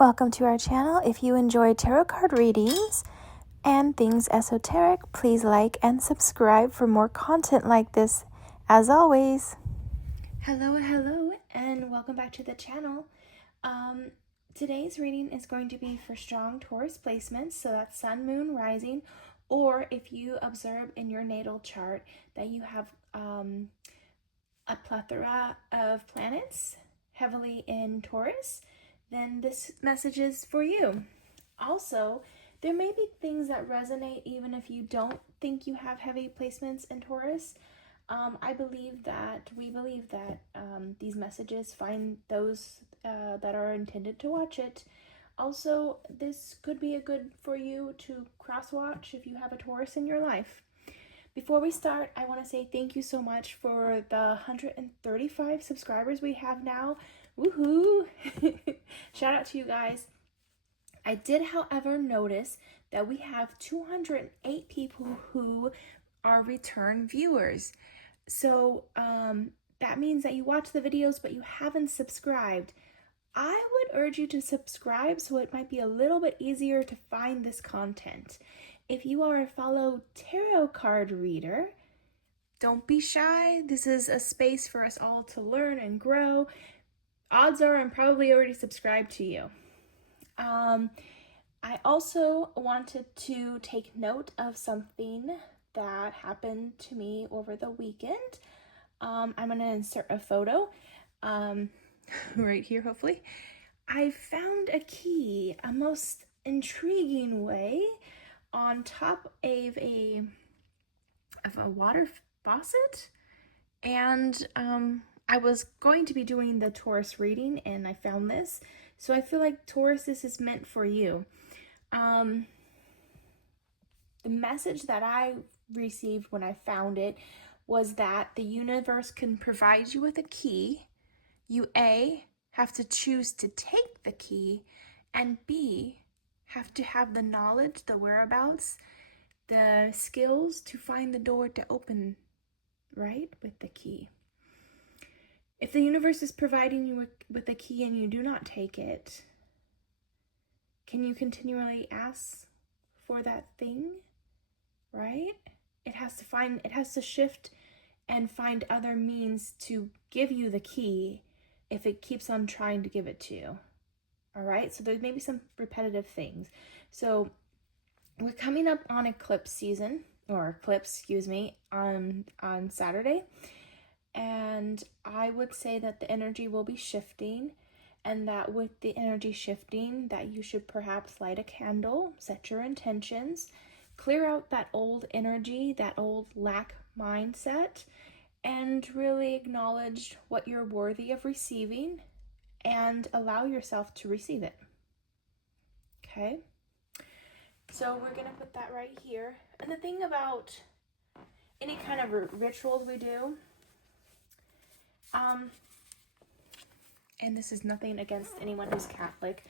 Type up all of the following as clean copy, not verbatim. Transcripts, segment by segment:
Welcome to our channel. If you enjoy tarot card readings and things esoteric, please like and subscribe for more content like this. As always, hello, and welcome back to the channel. Today's reading is going to be for strong Taurus placements, so that's sun, moon, rising, or if you observe in your natal chart that you have a plethora of planets heavily in Taurus, then this message is for you. Also, there may be things that resonate even if you don't think you have heavy placements in Taurus. We believe that these messages find those that are intended to watch it. Also, this could be a good for you to cross-watch if you have a Taurus in your life. Before we start, I want to say thank you so much for the 135 subscribers we have now. Woohoo! Shout out to you guys. I did, however, notice that we have 208 people who are return viewers. So that means that you watch the videos but you haven't subscribed. I would urge you to subscribe so it might be a little bit easier to find this content. If you are a fellow tarot card reader, don't be shy. This is a space for us all to learn and grow. Odds are I'm probably already subscribed to you. I also wanted to take note of something that happened to me over the weekend. I'm going to insert a photo right here, hopefully. I found a key, a most intriguing way, on top of a water faucet, and I was going to be doing the Taurus reading and I found this, so I feel like Taurus, this is meant for you. The message that I received when I found it was that the universe can provide you with a key. You A, have to choose to take the key, and B, have to have the knowledge, the whereabouts, the skills to find the door to open, right, with the key. If the universe is providing you with a key and you do not take it, can you continually ask for that thing, right? It has to shift and find other means to give you the key if it keeps on trying to give it to you. All right, so there may be some repetitive things. So we're coming up on eclipse season, or eclipse, on Saturday. And I would say that the energy will be shifting, and that with the energy shifting, that you should perhaps light a candle, set your intentions, clear out that old energy, that old lack mindset, and really acknowledge what you're worthy of receiving and allow yourself to receive it. Okay? So we're going to put that right here. And the thing about any kind of rituals we do, and this is nothing against anyone who's Catholic,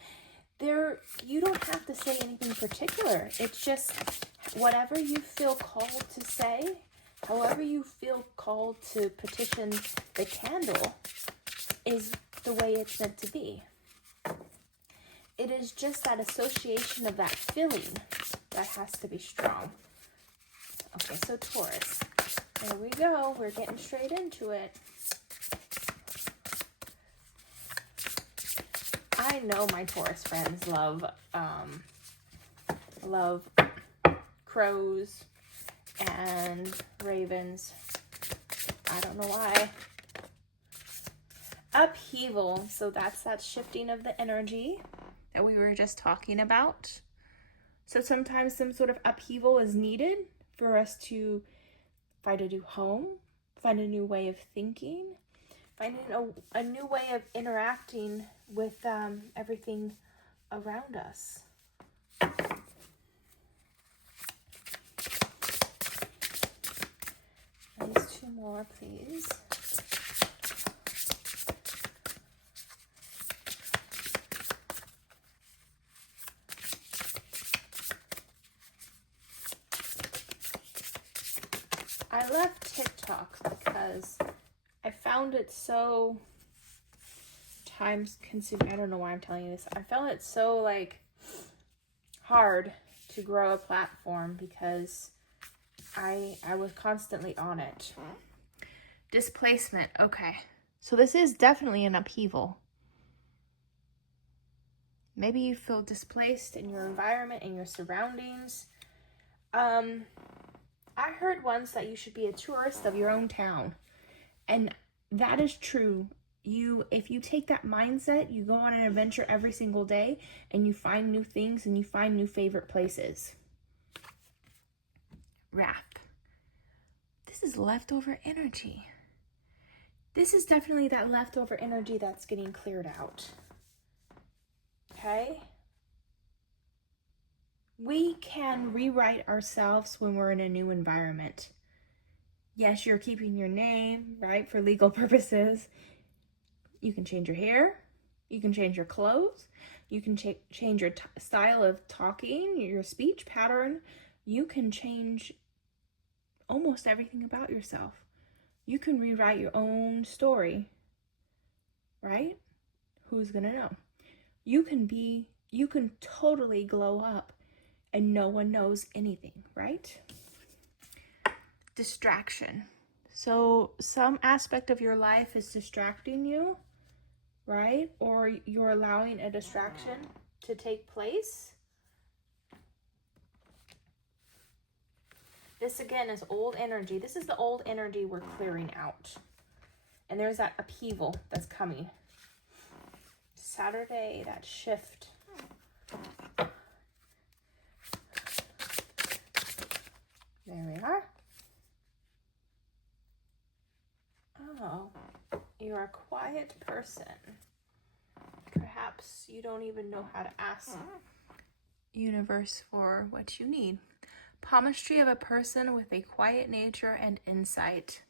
you don't have to say anything particular. It's just whatever you feel called to say, however you feel called to petition the candle is the way it's meant to be. It is just that association of that feeling that has to be strong. Okay, so Taurus. There we go. We're getting straight into it. I know my Taurus friends love crows and ravens. I don't know why. Upheaval. So that's that shifting of the energy that we were just talking about. So sometimes some sort of upheaval is needed for us to find a new home, find a new way of thinking, finding a new way of interacting with everything around us. These two more, please. I left TikTok because I found it so time consuming. I don't know why I'm telling you this. I found it so like hard to grow a platform because I was constantly on it. Displacement. Okay. So this is definitely an upheaval. Maybe you feel displaced in your environment, in your surroundings. I heard once that you should be a tourist of your own town. And that is true. If you take that mindset, you go on an adventure every single day and you find new things and you find new favorite places. Wrath. This is leftover energy. This is definitely that leftover energy that's getting cleared out. Okay? We can rewrite ourselves when we're in a new environment. Yes, you're keeping your name, right, for legal purposes. You can change your hair. You can change your clothes. You can change your style of talking, your speech pattern. You can change almost everything about yourself. You can rewrite your own story, right? Who's gonna know? You can totally glow up and no one knows anything, right? Distraction. So some aspect of your life is distracting you, right? Or you're allowing a distraction to take place. This again is old energy. This is the old energy we're clearing out. And there's that upheaval that's coming. Saturday, that shift. There we are. Oh, you're a quiet person. Perhaps you don't even know how to ask universe for what you need. Palmistry of a person with a quiet nature and insight.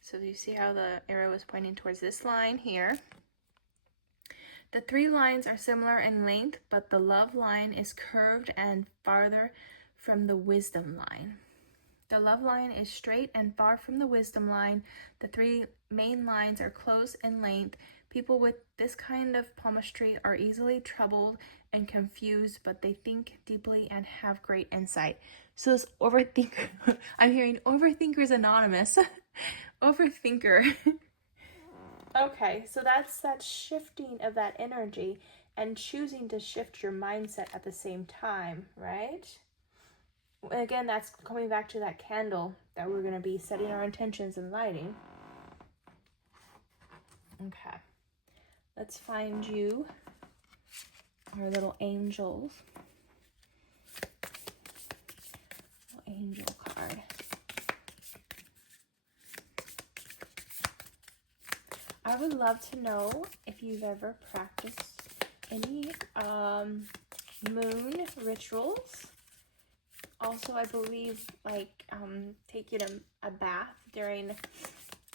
So you see how the arrow is pointing towards this line here. The three lines are similar in length, but the love line is curved and farther from the wisdom line. The love line is straight and far from the wisdom line. The three main lines are close in length. People with this kind of palmistry are easily troubled and confused, but they think deeply and have great insight. So this overthinker, I'm hearing Overthinkers Anonymous. Overthinker. Okay, so that's that shifting of that energy and choosing to shift your mindset at the same time, right? Again, that's coming back to that candle that we're going to be setting our intentions and lighting. Okay. Let's find you our little angels. Little angel card. I would love to know if you've ever practiced any moon rituals. Also, I believe like taking a bath during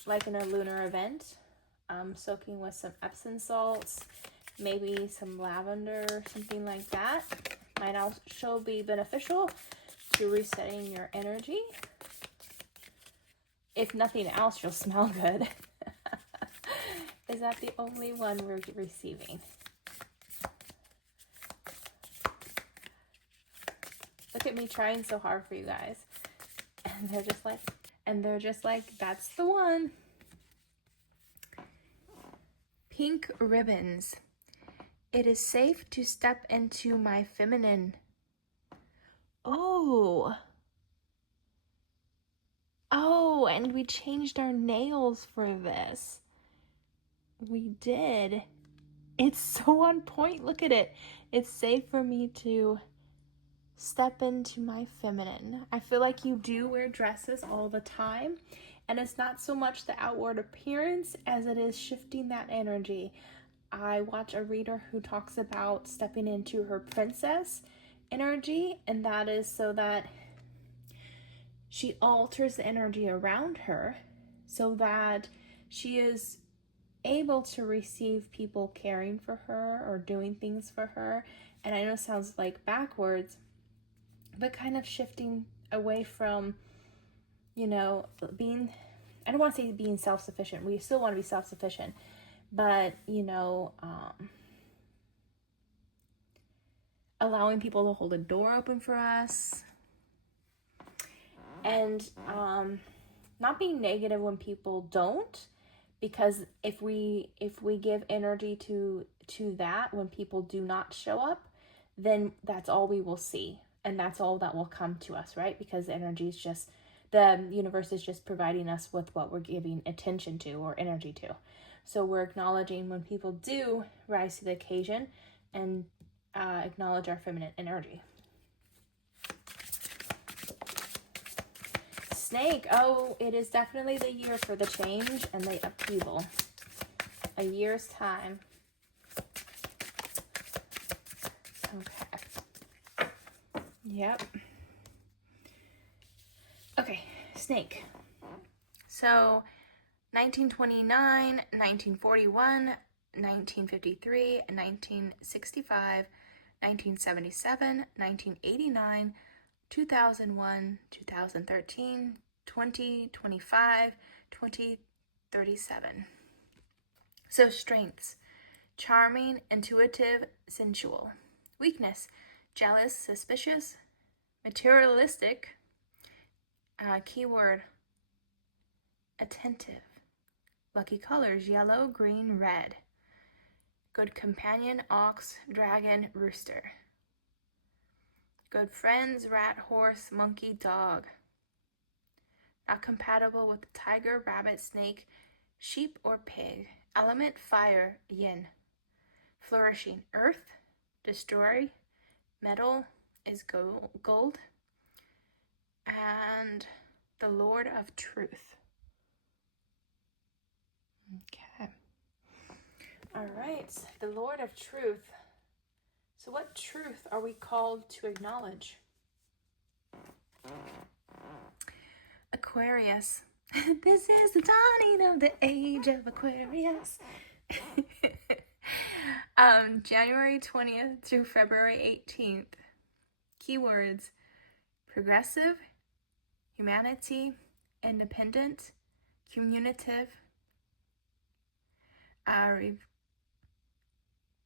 like in a lunar event, soaking with some Epsom salts, maybe some lavender, something like that, might also be beneficial to resetting your energy. If nothing else, you'll smell good. Is that the only one we're receiving? Look at me trying so hard for you guys. And they're just like, that's the one. Pink ribbons. It is safe to step into my feminine. Oh, and we changed our nails for this. We did. It's so on point. Look at it. It's safe for me to step into my feminine. I feel like you do wear dresses all the time, and it's not so much the outward appearance as it is shifting that energy. I watch a reader who talks about stepping into her princess energy, and that is so that she alters the energy around her so that she is able to receive people caring for her or doing things for her. And I know it sounds like backwards, but kind of shifting away from, being, I don't want to say being self-sufficient. We still want to be self-sufficient, but, allowing people to hold a door open for us, and not being negative when people don't, because if we give energy to that when people do not show up, then that's all we will see, and that's all that will come to us, right? Because the universe is just providing us with what we're giving attention to or energy to. So we're acknowledging when people do rise to the occasion and acknowledge our feminine energy. Snake. Oh, it is definitely the year for the change and the upheaval. A year's time. Okay. Yep. Okay, snake. So 1929, 1941, 1953, 1965, 1977, 1989, 2001, 2013, 2025, 2037. So strengths: charming, intuitive, sensual. Weakness: jealous, suspicious, materialistic. Keyword: attentive. Lucky colors: yellow, green, red. Good companion: ox, dragon, rooster. Good friends: rat, horse, monkey, dog. Not compatible with tiger, rabbit, snake, sheep, or pig. Element: fire, yin. Flourishing: earth, destroy. Metal is gold. And the Lord of Truth. Okay. All right, the Lord of Truth. So what truth are we called to acknowledge? Aquarius. This is the dawning of the age of Aquarius. January 20th through February 18th. Keywords: progressive, humanity, independent, communicative,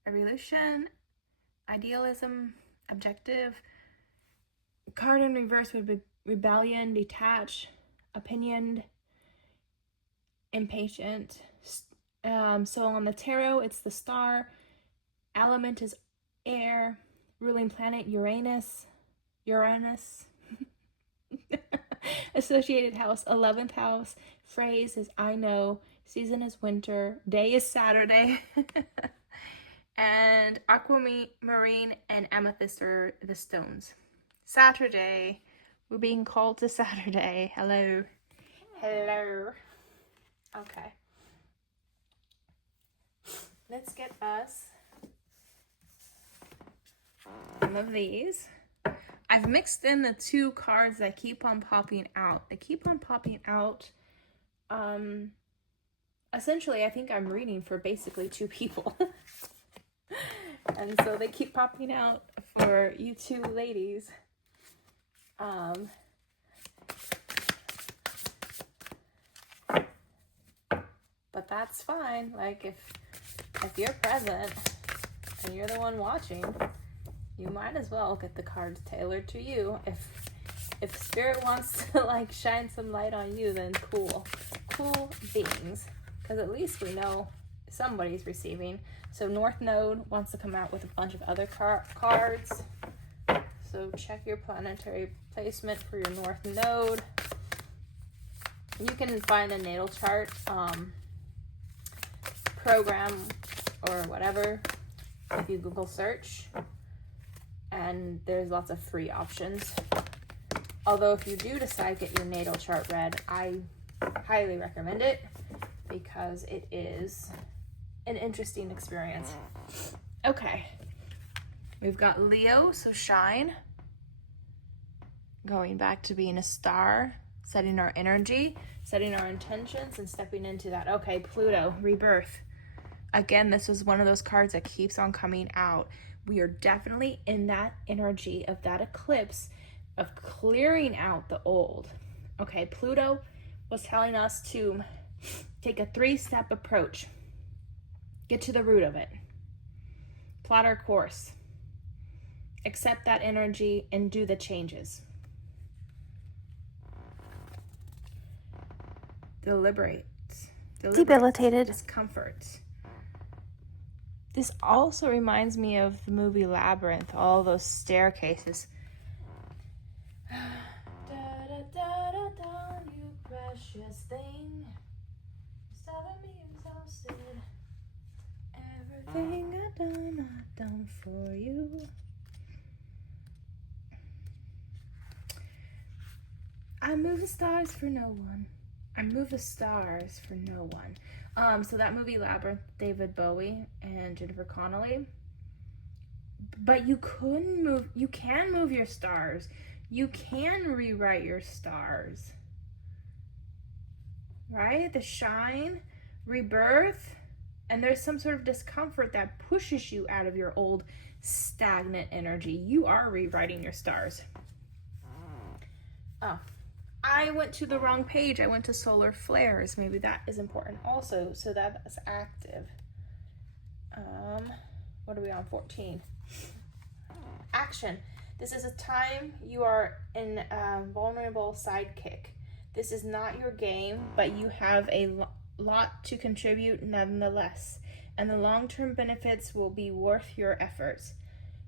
revolution, idealism, objective. Card in reverse would be rebellion, detached, opinioned, impatient. So on the tarot, it's the star. Element is air. Ruling planet, Uranus. Associated house, 11th house. Phrase is I know. Season is winter. Day is Saturday. And aquamarine and amethyst are the stones. Saturday. We're being called to Saturday. Hello. Okay. Let's get us some of these. I've mixed in the two cards that keep on popping out. They keep on popping out. Essentially, I think I'm reading for basically two people. And so they keep popping out for you two ladies. But that's fine. Like, if you're present and you're the one watching, you might as well get the cards tailored to you. If Spirit wants to like shine some light on you, then cool beings, because at least we know somebody's receiving. So North Node wants to come out with a bunch of other cards. So check your planetary placement for your North Node. You can find a natal chart program or whatever if you Google search, and there's lots of free options. Although if you do decide to get your natal chart read, I highly recommend it because it is an interesting experience. Okay, we've got Leo, so shine. Going back to being a star, setting our energy, setting our intentions, and stepping into that. Okay, Pluto, rebirth. Again, this was one of those cards that keeps on coming out. We are definitely in that energy of that eclipse of clearing out the old. Okay, Pluto was telling us to take a 3-step approach. Get to the root of it. Plot our course. Accept that energy and do the changes. Deliberate. Debilitated. Discomfort. This also reminds me of the movie Labyrinth, all those staircases. Da, da, da, da, da, you precious thing. Starting me exhausted. Everything I've done for you. I move the stars for no one. I move the stars for no one. So that movie Labyrinth, David Bowie and Jennifer Connelly. But you can move your stars. You can rewrite your stars. Right? The shine, rebirth, and there's some sort of discomfort that pushes you out of your old stagnant energy. You are rewriting your stars. Oh. I went to the wrong page. I went to solar flares. Maybe that is important also. So that's active. What are we on? 14. Action. This is a time you are in a vulnerable sidekick. This is not your game, but you have a lot to contribute nonetheless. And the long-term benefits will be worth your efforts.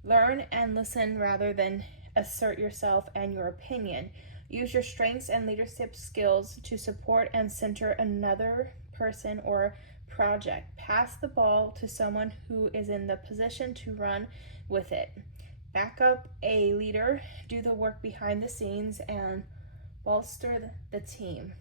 Learn and listen rather than assert yourself and your opinion. Use your strengths and leadership skills to support and center another person or project. Pass the ball to someone who is in the position to run with it. Back up a leader, do the work behind the scenes, and bolster the team.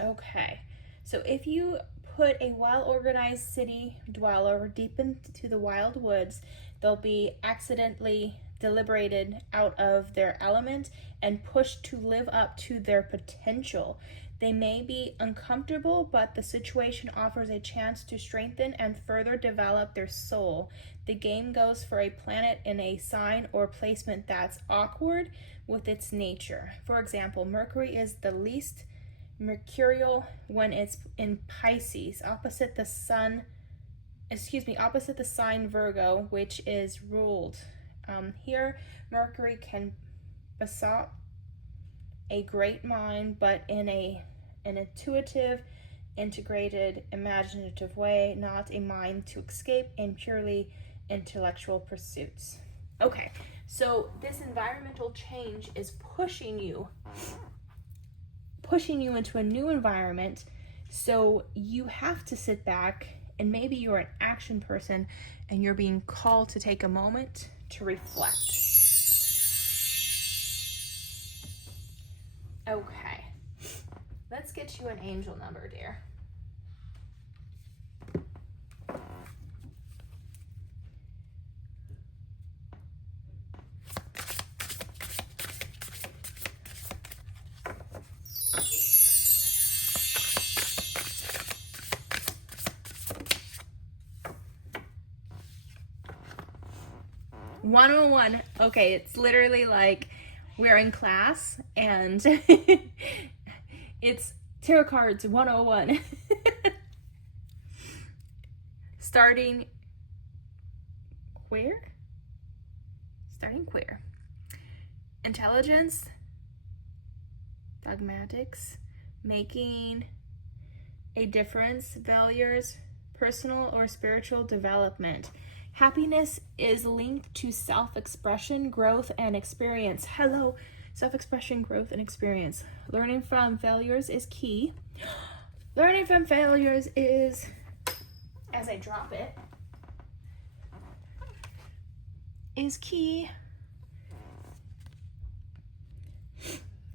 Okay, so if you put a well-organized city dweller deep into the wild woods, they'll be accidentally deliberated out of their element and pushed to live up to their potential. They may be uncomfortable, but the situation offers a chance to strengthen and further develop their soul. The game goes for a planet in a sign or placement that's awkward with its nature. For example, Mercury is the least mercurial when it's in Pisces, opposite the sign Virgo, which is ruled. Here, Mercury can besot a great mind, but in an intuitive, integrated, imaginative way, not a mind to escape in purely intellectual pursuits. Okay, so this environmental change is pushing you into a new environment, so you have to sit back, and maybe you're an action person and you're being called to take a moment to reflect. Okay, let's get you an angel number, dear. One-on-one. Okay, it's literally like we're in class and it's tarot cards 101. Starting queer. Intelligence, dogmatics, making a difference, failures, personal or spiritual development. Happiness is linked to self-expression, growth, and experience. Hello, self-expression, growth, and experience. Learning from failures is key. Learning from failures is, as I drop it, is key.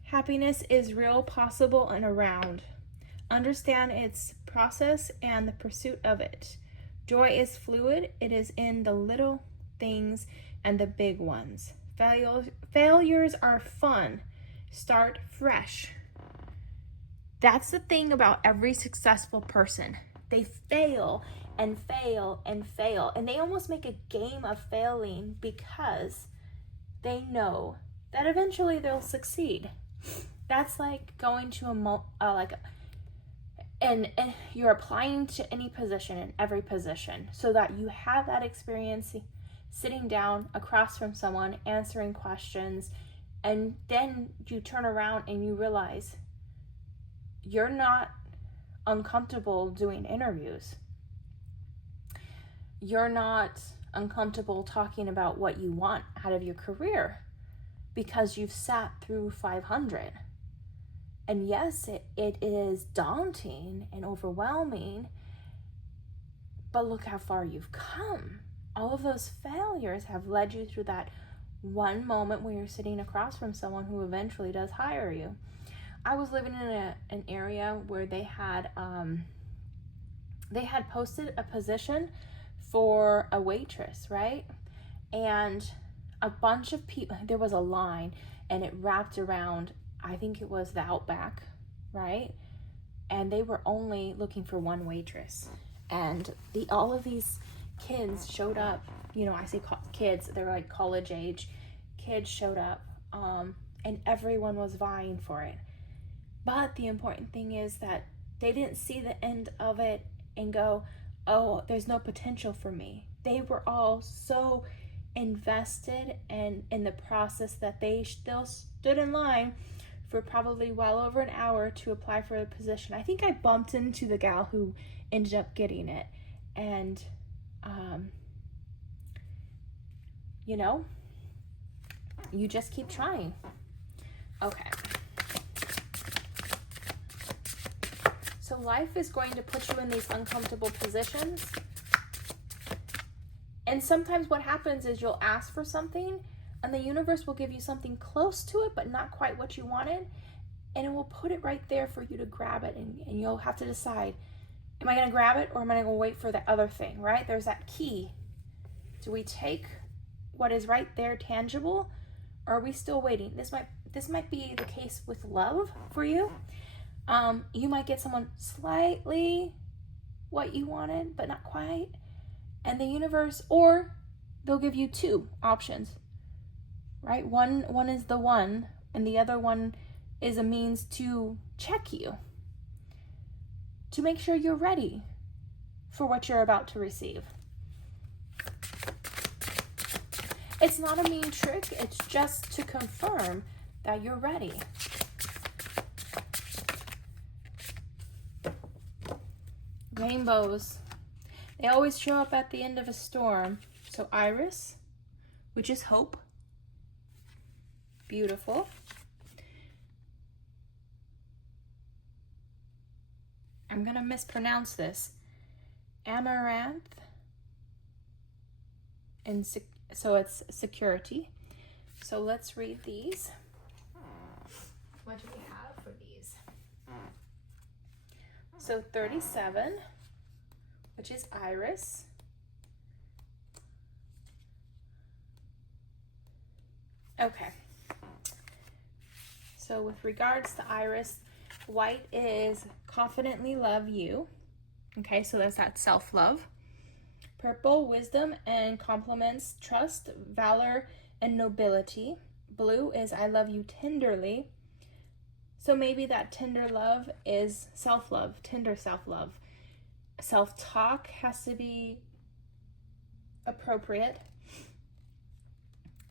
Happiness is real, possible, and around. Understand its process and the pursuit of it. Joy is fluid. It is in the little things and the big ones. Failures are fun. Start fresh. That's the thing about every successful person. They fail and fail and fail. And they almost make a game of failing because they know that eventually they'll succeed. That's like going to and you're applying to any position and every position so that you have that experience sitting down across from someone, answering questions, and then you turn around and you realize you're not uncomfortable doing interviews. You're not uncomfortable talking about what you want out of your career because you've sat through 500. And yes, it is daunting and overwhelming, but look how far you've come. All of those failures have led you through that one moment where you're sitting across from someone who eventually does hire you. I was living in an area where they had posted a position for a waitress, right? And a bunch of people, there was a line, and it wrapped around, I think it was the Outback, right? And they were only looking for one waitress. And all of these kids showed up, I say kids, they're like college age kids showed up, and everyone was vying for it. But the important thing is that they didn't see the end of it and go, oh, there's no potential for me. They were all so invested in the process that they still stood in line for probably well over an hour to apply for the position. I think I bumped into the gal who ended up getting it. And, you just keep trying. Okay. So life is going to put you in these uncomfortable positions. And sometimes what happens is you'll ask for something and the universe will give you something close to it, but not quite what you wanted. And it will put it right there for you to grab it. And you'll have to decide, am I going to grab it or am I going to wait for the other thing, right? There's that key. Do we take what is right there tangible, or are we still waiting? This might be the case with love for you. You might get someone slightly what you wanted, but not quite. And the universe, or they'll give you two options, right? One is the one, and the other one is a means to check you, to make sure you're ready for what you're about to receive. It's not a mean trick, it's just to confirm that you're ready. Rainbows, they always show up at the end of a storm. So Iris, which is hope, beautiful. I'm gonna mispronounce this. Amaranth, and so it's security. So let's read these. What do we have for these? So 37, which is Iris. Okay. So with regards to Iris, white is confidently love you. Okay, so that's that self-love. Purple, wisdom and compliments, trust, valor, and nobility. Blue is I love you tenderly. So maybe that tender love is self-love, tender self-love. Self-talk has to be appropriate,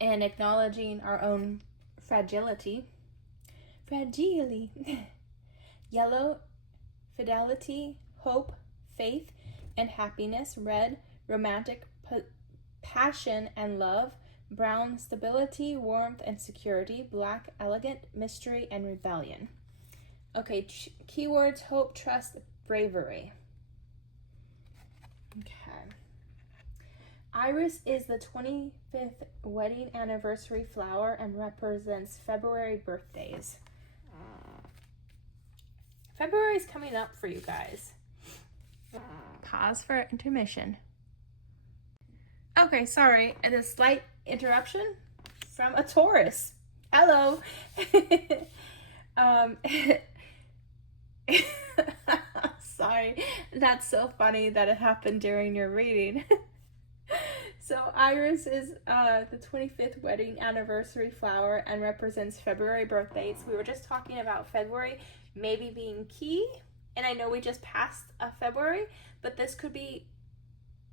and acknowledging our own fragility. Yellow, fidelity, hope, faith, and happiness. Red, romantic passion and love. Brown, stability, warmth, and security. Black, elegant, mystery, and rebellion. Okay, keywords: hope, trust, bravery. Okay. Iris is the 25th wedding anniversary flower and represents February birthdays. February is coming up for you guys. Pause for intermission. Okay, sorry, a slight interruption from a Taurus. Hello. Sorry, that's so funny that it happened during your reading. So Iris is the 25th wedding anniversary flower and represents February birthdays. We were just talking about February maybe being key And I know we just passed February, but this could be,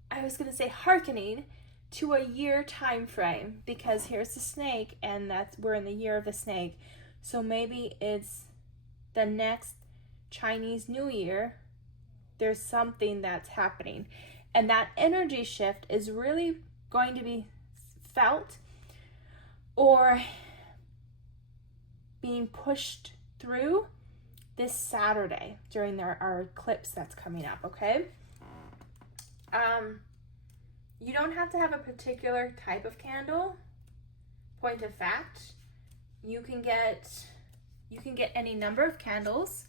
I was going to say hearkening to a year time frame, because here's the snake and we're in the year of the snake. So maybe it's the next Chinese New Year. There's something that's happening, and that energy shift is really going to be felt or being pushed through this Saturday during our eclipse that's coming up, okay? You don't have to have a particular type of candle. Point of fact, you can get any number of candles.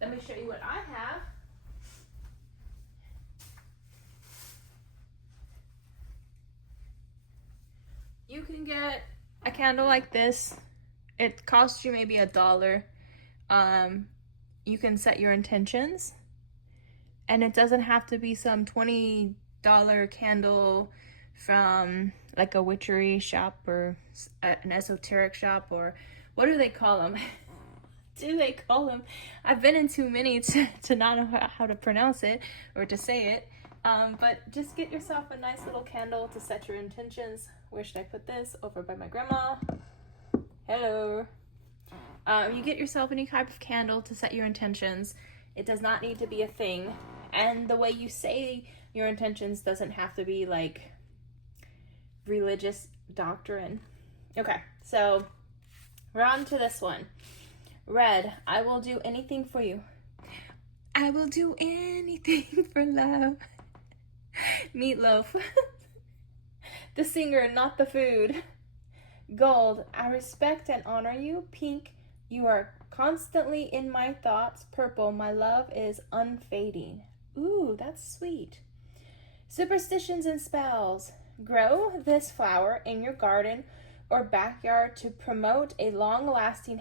Let me show you what I have. You can get a candle like this. It costs you maybe $1. You can set your intentions, and it doesn't have to be some $20 candle from like a witchery shop or an esoteric shop, or what do they call them? I've been in too many to not know how to pronounce it or to say it. But just get yourself a nice little candle to set your intentions. Where should I put this? Over by my grandma. Hello. You get yourself any type of candle to set your intentions. It does not need to be a thing. And the way you say your intentions doesn't have to be like religious doctrine. Okay, so we're on to this one. Red, I will do anything for you. I will do anything for love. Meatloaf. The singer, not the food. Gold, I respect and honor you. Pink, you are constantly in my thoughts. Purple, my love is unfading. Ooh, that's sweet. Superstitions and spells. Grow this flower in your garden or backyard to promote a long-lasting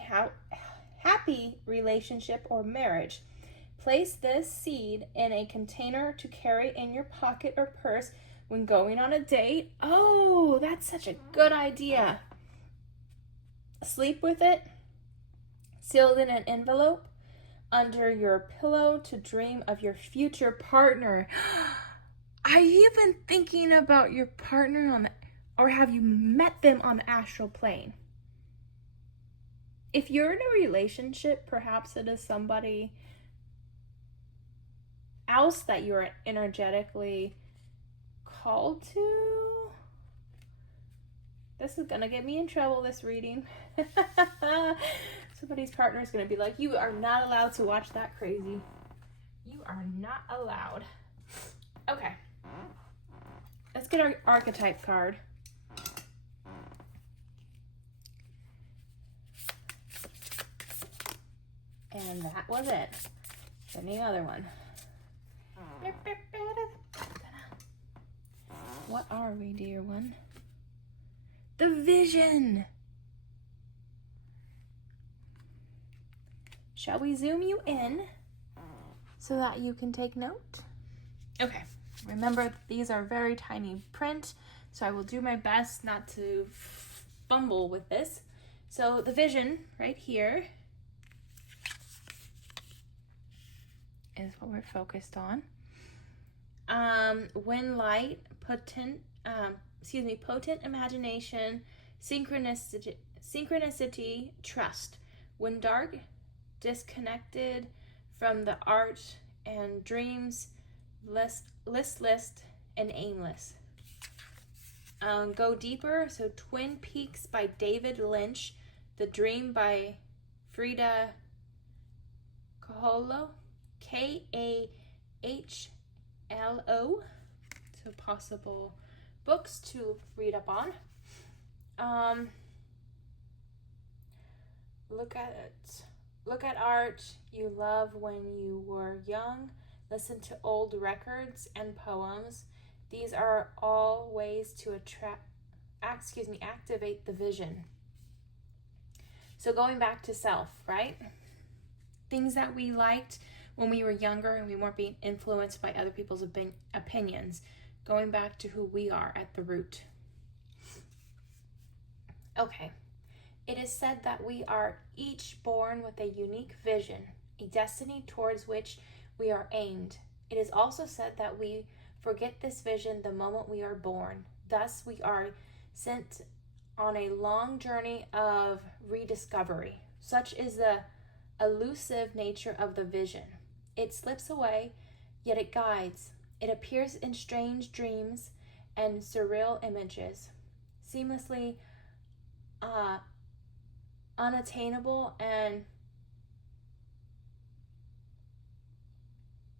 happy relationship or marriage. Place this seed in a container to carry in your pocket or purse when going on a date. Oh, that's such a good idea. Sleep with it, sealed in an envelope, under your pillow to dream of your future partner. Are you even thinking about your partner or have you met them on the astral plane? If you're in a relationship, perhaps it is somebody else that you're energetically called to. This is gonna get me in trouble, this reading. Somebody's partner is gonna be like, you are not allowed to watch that crazy. You are not allowed. Okay. Let's get our archetype card. And that was it. Any other one? What are we, dear one? The vision. Shall we zoom you in so that you can take note? Okay. Remember, these are very tiny print, so I will do my best not to fumble with this. So the vision right here is what we're focused on. When light, potent imagination, synchronicity, trust. When dark, disconnected from the art and dreams, listless and aimless. Go deeper. So Twin Peaks by David Lynch, The Dream by Frida Kahlo, Kahlo. So possible books to read up on. Look at art you love when you were young. Listen to old records and poems. These are all ways to activate the vision. So going back to self, right? Things that we liked when we were younger and we weren't being influenced by other people's opinions. Going back to who we are at the root. Okay. It is said that we are each born with a unique vision, a destiny towards which we are aimed. It is also said that we forget this vision the moment we are born. Thus, we are sent on a long journey of rediscovery. Such is the elusive nature of the vision. It slips away, yet it guides. It appears in strange dreams and surreal images, seamlessly unattainable and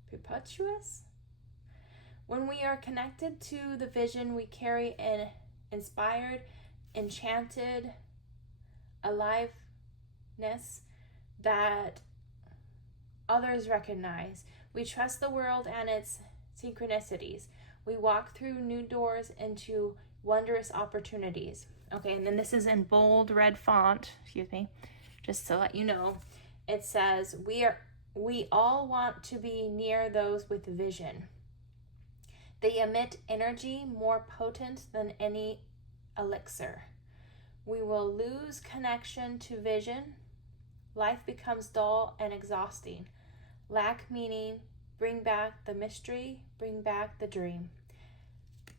perpetuous. When we are connected to the vision, we carry an inspired, enchanted aliveness that others recognize. We trust the world and its synchronicities. We walk through new doors into wondrous opportunities. Okay, and then this is in bold red font, just to let you know. It says, we all want to be near those with vision. They emit energy more potent than any elixir. We will lose connection to vision. Life becomes dull and exhausting. Lack meaning. Bring back the mystery. Bring back the dream.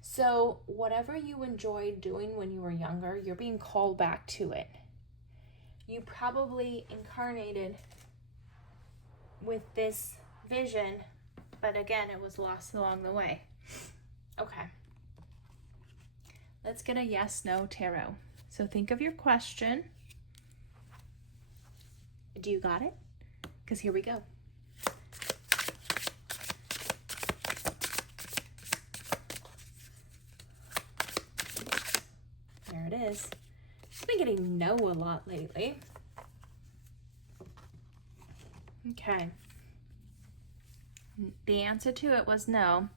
So whatever you enjoyed doing when you were younger, you're being called back to it. You probably incarnated with this vision, but again, it was lost along the way. Okay. Let's get a yes/no tarot. So think of your question. Do you got it? Because here we go. There it is. I've been getting no a lot lately. Okay. The answer to it was no.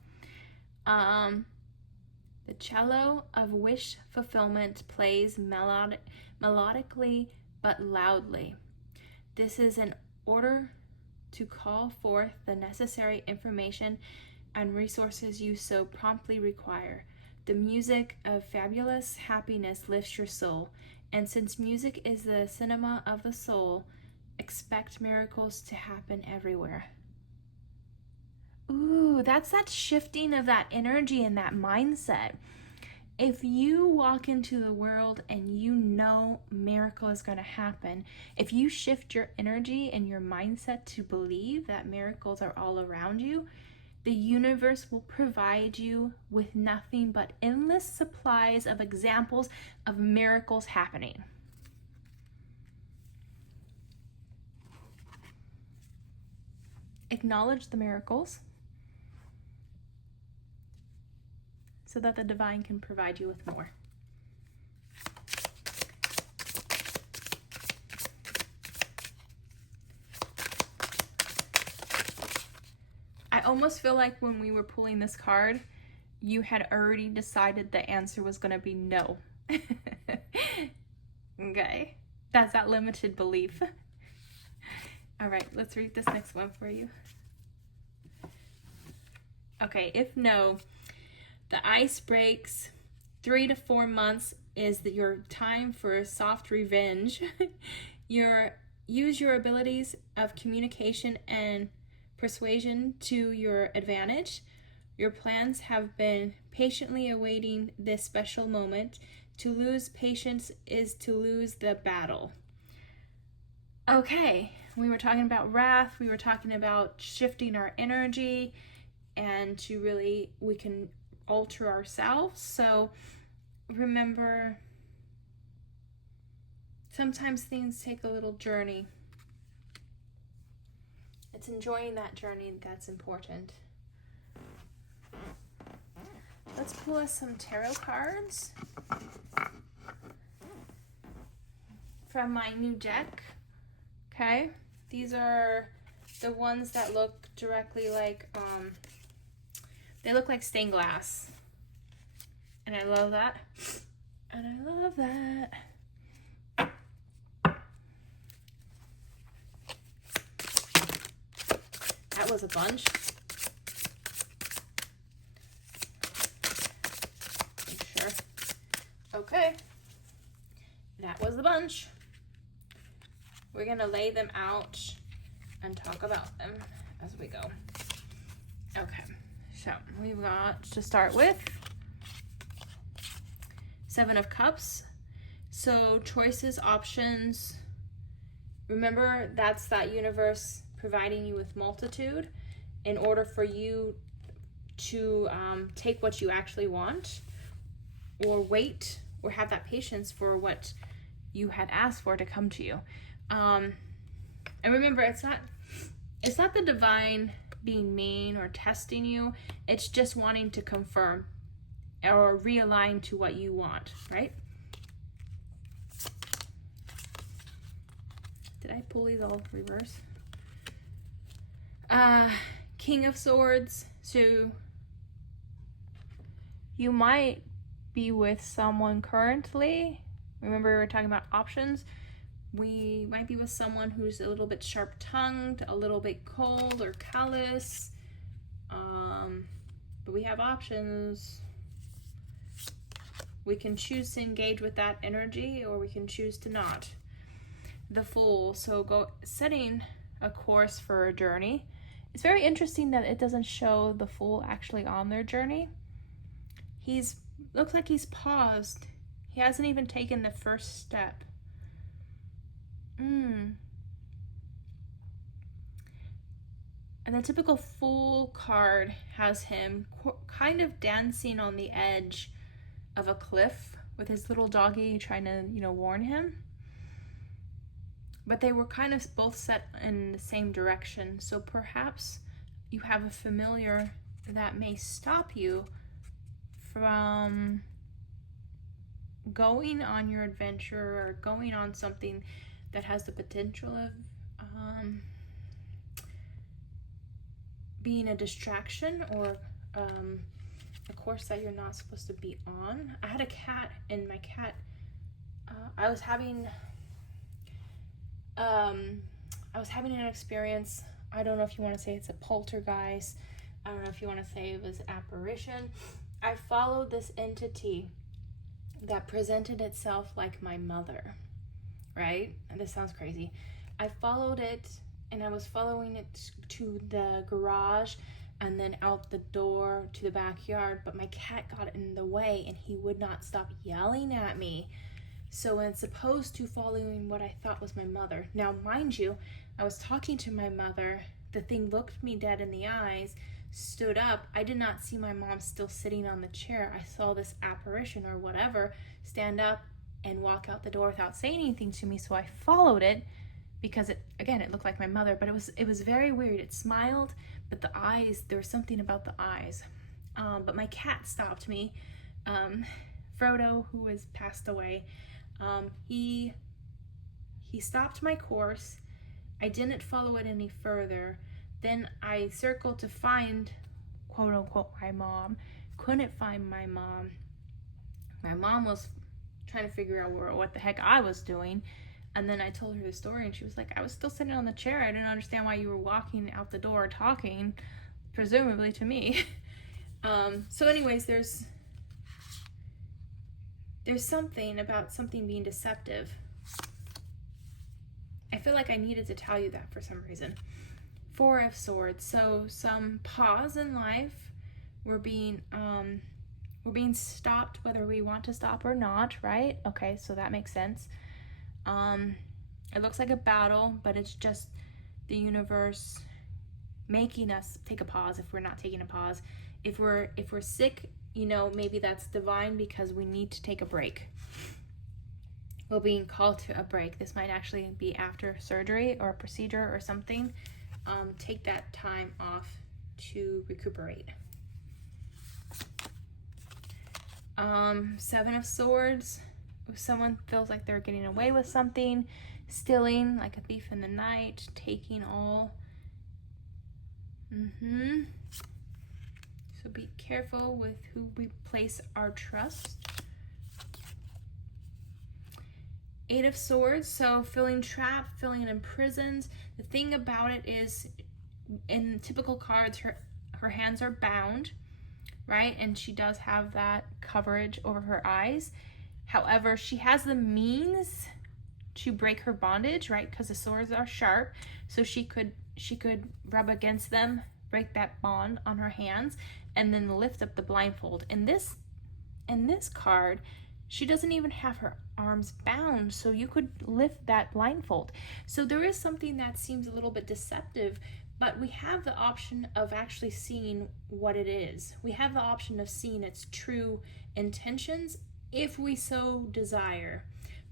The cello of wish fulfillment plays melodically but loudly. This is in order to call forth the necessary information and resources you so promptly require. The music of fabulous happiness lifts your soul, and since music is the cinema of the soul, expect miracles to happen everywhere. Ooh, that's that shifting of that energy and that mindset. If you walk into the world and you know miracle is going to happen, if you shift your energy and your mindset to believe that miracles are all around you, the universe will provide you with nothing but endless supplies of examples of miracles happening. Acknowledge the miracles so that the divine can provide you with more. I almost feel like when we were pulling this card, you had already decided the answer was going to be no. Okay, that's that limited belief. All right, let's read this next one for you. Okay, if no, the ice breaks. 3 to 4 months is your time for soft revenge. Use your abilities of communication and persuasion to your advantage. Your plans have been patiently awaiting this special moment. To lose patience is to lose the battle. Okay, we were talking about wrath. We were talking about shifting our energy and we can alter ourselves. So remember, sometimes things take a little journey. It's enjoying that journey that's important. Let's pull us some tarot cards from my new deck. Okay, these are the ones that look directly like, they look like stained glass. And I love that. And I love that. That was a bunch. Make sure. Okay. That was the bunch. We're going to lay them out and talk about them as we go. Okay, so we've got to start with Seven of Cups. So choices, options. Remember, that's that universe providing you with multitude in order for you to take what you actually want, or wait, or have that patience for what you had asked for to come to you. And remember, it's not the divine being mean or testing you. It's just wanting to confirm or realign to what you want, right? Did I pull these all reverse? King of Swords. So you might be with someone currently. Remember, we were talking about options. We might be with someone who's a little bit sharp-tongued, a little bit cold or callous. But we have options. We can choose to engage with that energy, or we can choose to not. The Fool. So setting a course for a journey. It's very interesting that it doesn't show the Fool actually on their journey. Looks like he's paused. He hasn't even taken the first step. And the typical Fool card has him kind of dancing on the edge of a cliff with his little doggy trying to, warn him. But they were kind of both set in the same direction. So perhaps you have a familiar that may stop you from going on your adventure or going on something that has the potential of being a distraction, or a course that you're not supposed to be on. I had a cat, and my cat, I was having an experience. I don't know if you want to say it's a poltergeist. I don't know if you want to say it was apparition. I followed this entity that presented itself like my mother, right? And this sounds crazy. I followed it, and I was following it to the garage and then out the door to the backyard, but my cat got in the way and he would not stop yelling at me. So it's opposed to following what I thought was my mother. Now, mind you, I was talking to my mother. The thing looked me dead in the eyes, stood up. I did not see my mom still sitting on the chair. I saw this apparition or whatever stand up and walk out the door without saying anything to me. So I followed it because it looked like my mother, but it was very weird. It smiled, but the eyes, there was something about the eyes. But my cat stopped me. Frodo, who has passed away, he stopped my course. I didn't follow it any further. Then I circled to find, quote unquote, my mom. Couldn't find my mom. My mom was trying to figure out what the heck I was doing. And then I told her the story, and she was like, I was still sitting on the chair. I didn't understand why you were walking out the door talking, presumably to me. So anyways, there's something about something being deceptive. I feel like I needed to tell you that for some reason. Four of Swords. So some pause in life. We're being stopped, whether we want to stop or not, right? Okay, so that makes sense. It looks like a battle, but it's just the universe making us take a pause if we're not taking a pause. If we're sick, maybe that's divine because we need to take a break. We're being called to a break. This might actually be after surgery or a procedure or something. Take that time off to recuperate. Seven of Swords. If someone feels like they're getting away with something, stealing like a thief in the night, taking all. So be careful with who we place our trust. Eight of Swords, so feeling trapped, feeling imprisoned. The thing about it is, in typical cards, her hands are bound, right? And she does have that coverage over her eyes. However, she has the means to break her bondage, right? Because the swords are sharp, so she could rub against them, break that bond on her hands, and then lift up the blindfold. In this card, she doesn't even have her arms bound, so you could lift that blindfold. So there is something that seems a little bit deceptive, but we have the option of actually seeing what it is. We have the option of seeing its true intentions if we so desire.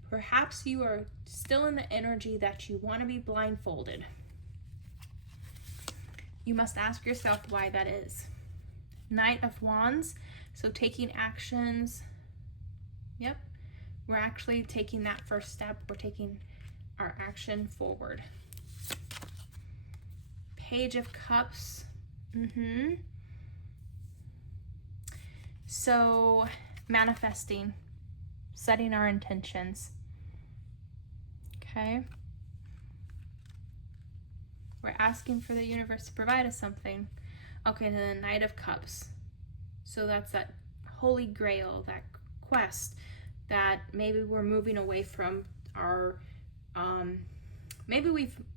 Perhaps you are still in the energy that you want to be blindfolded. You must ask yourself why that is. Knight of Wands, so taking actions. Yep, we're actually taking that first step. We're taking our action forward. Page of Cups. So manifesting, setting our intentions. Okay. We're asking for the universe to provide us something. Okay, and then the Knight of Cups. So that's that holy grail, that quest that maybe we're moving away from our, maybe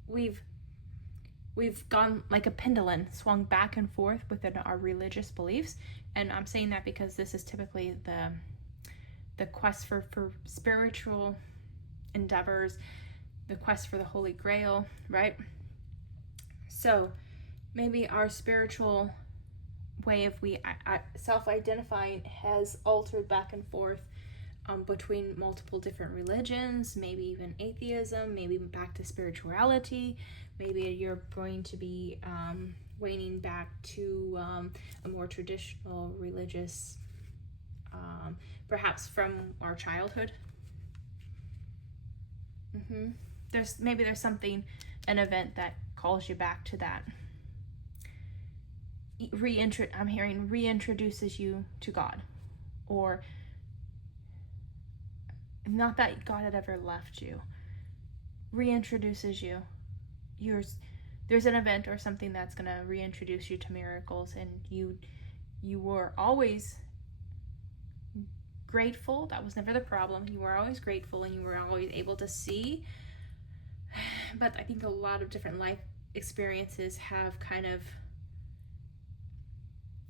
we've gone like a pendulum, swung back and forth within our religious beliefs. And I'm saying that because this is typically the quest for spiritual endeavors, the quest for the Holy Grail, right? So maybe our spiritual way of self-identifying has altered back and forth between multiple different religions, maybe even atheism, maybe back to spirituality. Maybe you're going to be waning back to a more traditional religious, perhaps from our childhood. There's something, an event that calls you back to that. I'm hearing reintroduces you to God, or not that God had ever left you, reintroduces you. There's an event or something that's going to reintroduce you to miracles, and you were always grateful. That was never the problem. You were always grateful, and you were always able to see. But I think a lot of different life experiences have kind of,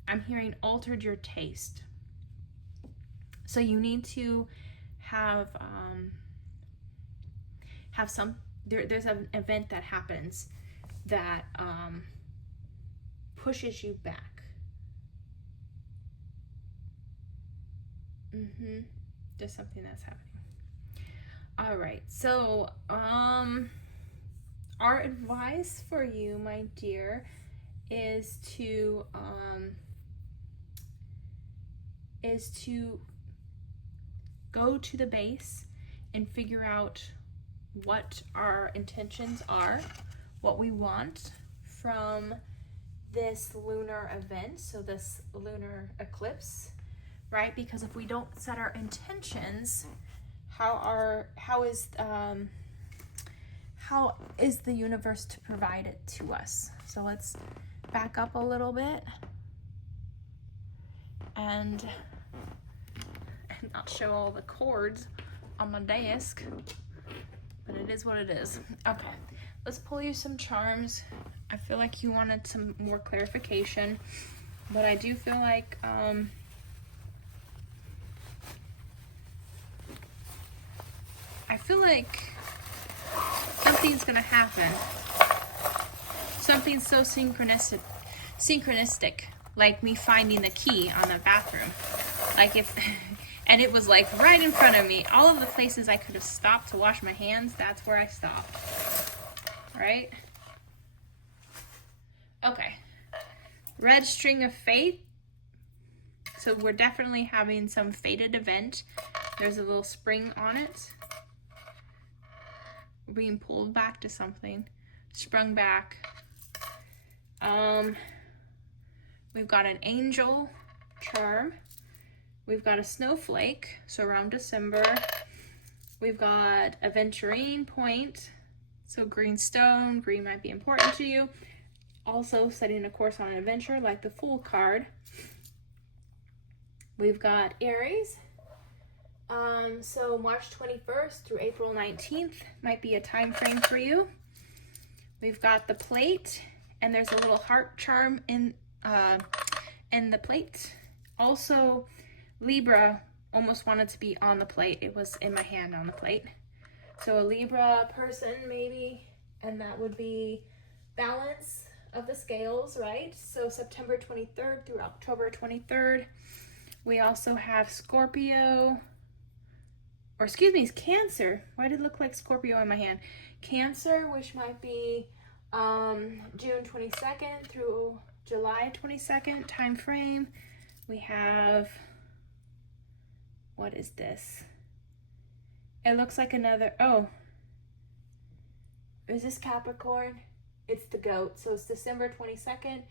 I'm hearing, altered your taste. So you need to have some, there's an event that happens that pushes you back. Just something that's happening. All right, so our advice for you, my dear, is to go to the base and figure out what our intentions are, what we want from this lunar event, so this lunar eclipse, right? Because if we don't set our intentions, how is the universe to provide it to us? So let's back up a little bit and not show all the cords on my desk, but it is what it is. Okay, let's pull you some charms. I feel like you wanted some more clarification, but I do feel like something's gonna happen. Something so synchronistic, like me finding the key on the bathroom. And it was like right in front of me. All of the places I could have stopped to wash my hands, that's where I stopped. Right? Okay. Red string of fate. So we're definitely having some fated event. There's a little spring on it. Being pulled back to something. Sprung back. We've got an angel charm. We've got a snowflake, so around December. We've got a aventurine point, so green stone. Green might be important to you. Also setting a course on an adventure, like the Fool card. We've got Aries, So March 21st through April 19th might be a time frame for you. We've got the plate, and there's a little heart charm in the plate. Also, Libra almost wanted to be on the plate. It was in my hand on the plate. So a Libra person maybe, and that would be balance of the scales, right? So September 23rd through October 23rd. We also have Scorpio, or excuse me, it's Cancer. Why did it look like Scorpio in my hand? Cancer, which might be June 22nd through July 22nd time frame. We have, what is this? It looks like another, oh, is this Capricorn? It's the goat. So it's December 22nd,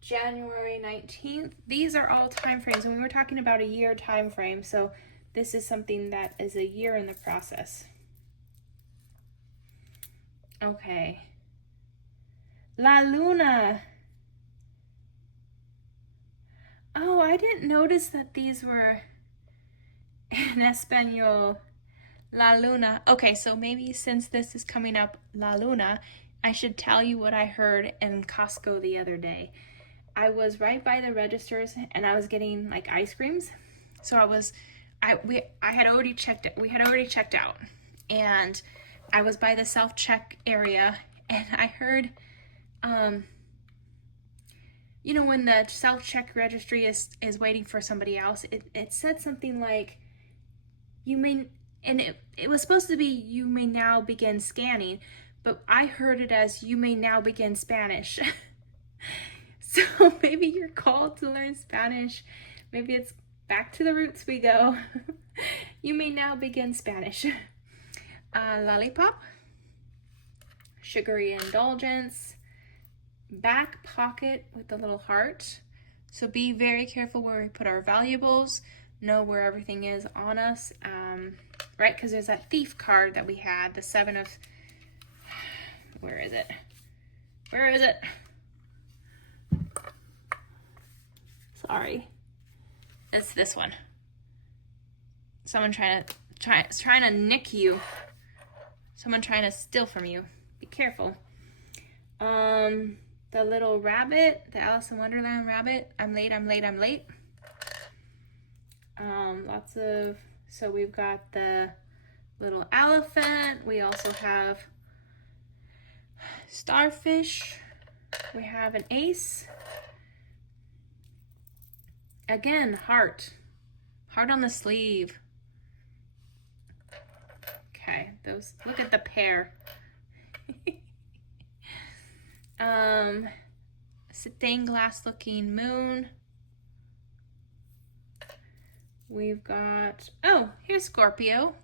January 19th. These are all time frames, and we were talking about a year time frame. So this is something that is a year in the process. Okay. La Luna. Oh, I didn't notice that these were in Espanol. La Luna. Okay, so maybe since this is coming up, La Luna, I should tell you what I heard in Costco the other day. I was right by the registers, and I was getting like ice creams. So we had already checked out, and I was by the self-check area, and I heard, you know, when the self-check registry is waiting for somebody else, it said something like, you may, and it was supposed to be, you may now begin scanning, but I heard it as, you may now begin Spanish. So maybe you're called to learn Spanish. Maybe it's back to the roots we go. You may now begin Spanish. Lollipop, sugary indulgence, back pocket with the little heart. So be very careful where we put our valuables. Know where everything is on us, right? Because there's that thief card that we had, the 7 of, where is it? Where is it? Sorry. It's this one. Someone trying to nick you. Someone trying to steal from you. Be careful. The little rabbit, the Alice in Wonderland rabbit. I'm late. Lots of, so we've got the little elephant. We also have starfish. We have an ace. Again, heart on the sleeve. Okay, those, look at the pair. Stained glass looking moon. We've got, oh, here's Scorpio.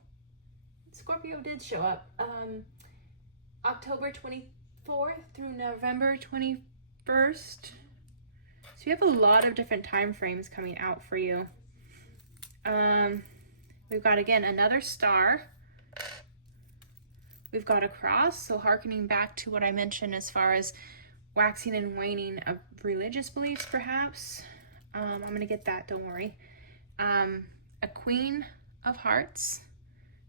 Scorpio did show up. October 24th through November 21st. So you have a lot of different time frames coming out for you. We've got, again, another star. We've got a cross, so hearkening back to what I mentioned as far as waxing and waning of religious beliefs, perhaps. I'm going to get that, don't worry. A queen of hearts.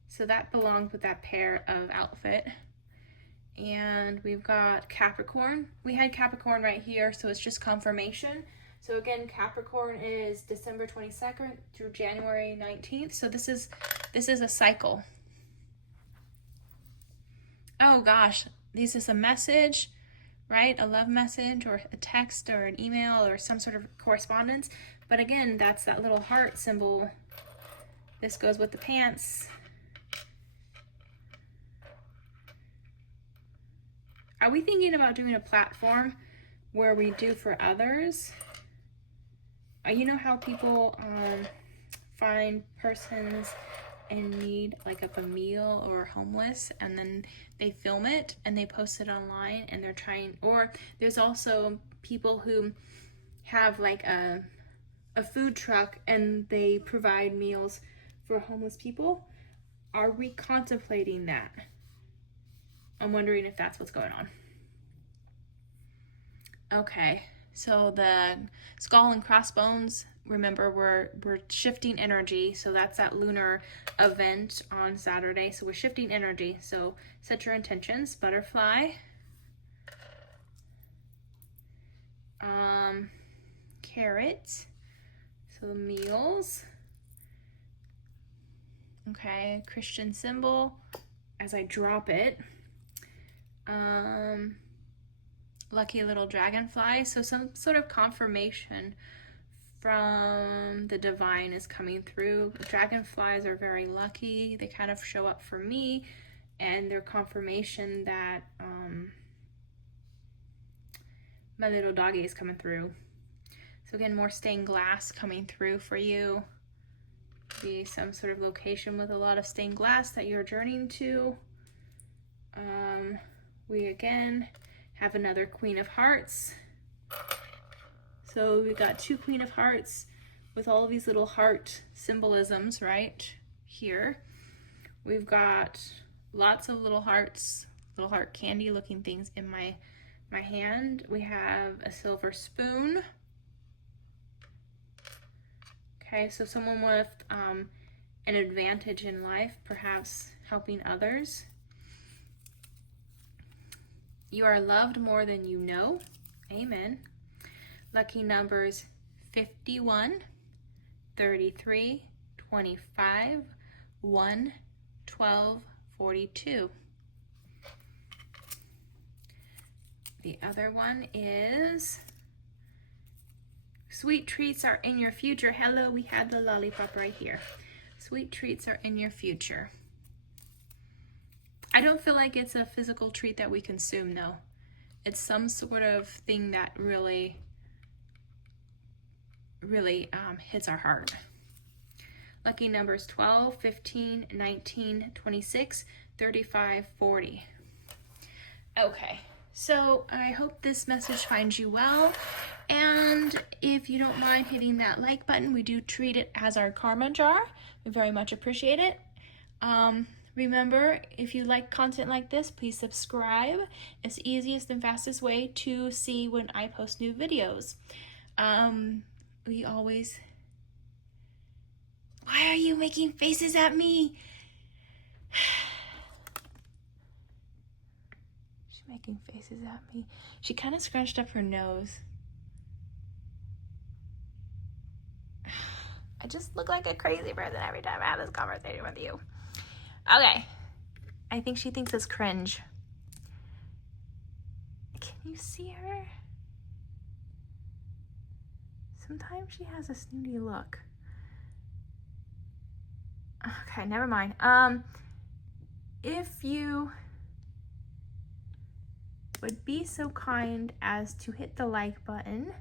So that belonged with that pair of outfit. And we've got Capricorn. We had Capricorn right here, so it's just confirmation. So again, Capricorn is December 22nd through January 19th. So this is a cycle. Oh gosh, this is a message, right? A love message or a text or an email or some sort of correspondence. But again, that's that little heart symbol. This goes with the pants. Are we thinking about doing a platform where we do for others? You know how people find persons in need, like of a meal or homeless, and then they film it and they post it online, and they're trying, or there's also people who have like a food truck and they provide meals for homeless people. Are we contemplating that? I'm wondering if that's what's going on. Okay, so the skull and crossbones, remember, we're shifting energy, so that's that lunar event on Saturday. So we're shifting energy. So set your intentions. Butterfly, carrot, so the meals. Okay, Christian symbol as I drop it. Lucky little dragonfly, so some sort of confirmation from the divine is coming through. Dragonflies are very lucky. They kind of show up for me, and they're confirmation that my little doggy is coming through. So again, more stained glass coming through for you. Be some sort of location with a lot of stained glass that you're journeying to. We again have another Queen of Hearts. So we got two Queen of Hearts with all of these little heart symbolisms right here. We've got lots of little hearts, little heart candy looking things in my hand. We have a silver spoon. Okay, so someone with an advantage in life, perhaps helping others. You are loved more than you know. Amen. Lucky numbers 51, 33, 25, 1, 12, 42. The other one is sweet treats are in your future. Hello, we had the lollipop right here. Sweet treats are in your future. I don't feel like it's a physical treat that we consume, though. It's some sort of thing that really hits our heart. Lucky numbers 12, 15, 19, 26, 35, 40. Okay, so I hope this message finds you well. And if you don't mind hitting that like button, we do treat it as our karma jar. We very much appreciate it. Remember, if you like content like this, please subscribe. It's the easiest and fastest way to see when I post new videos. We always... Why are you making faces at me? She's making faces at me. She kind of scrunched up her nose. I just look like a crazy person every time I have this conversation with you. Okay. I think she thinks it's cringe. Can you see her? Sometimes she has a snooty look. Okay, never mind. If you would be so kind as to hit the like button.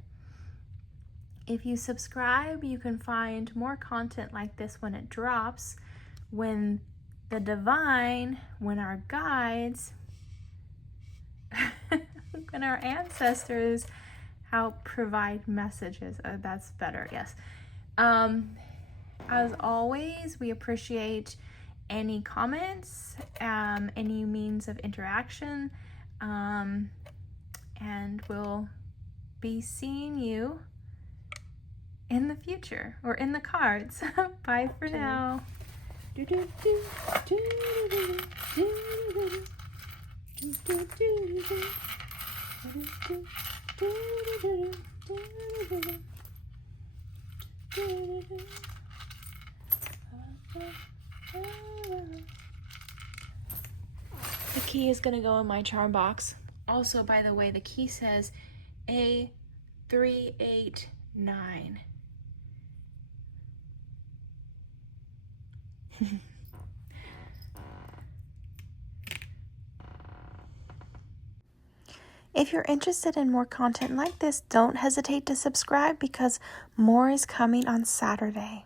If you subscribe, you can find more content like this when it drops, when the divine, when our guides, when our ancestors help provide messages. That's better, yes. As always, we appreciate any comments, any means of interaction, and we'll be seeing you in the future, or in the cards. Bye for now. The key is going to go in my charm box. Also, by the way, the key says A389. If you're interested in more content like this, don't hesitate to subscribe because more is coming on Saturday.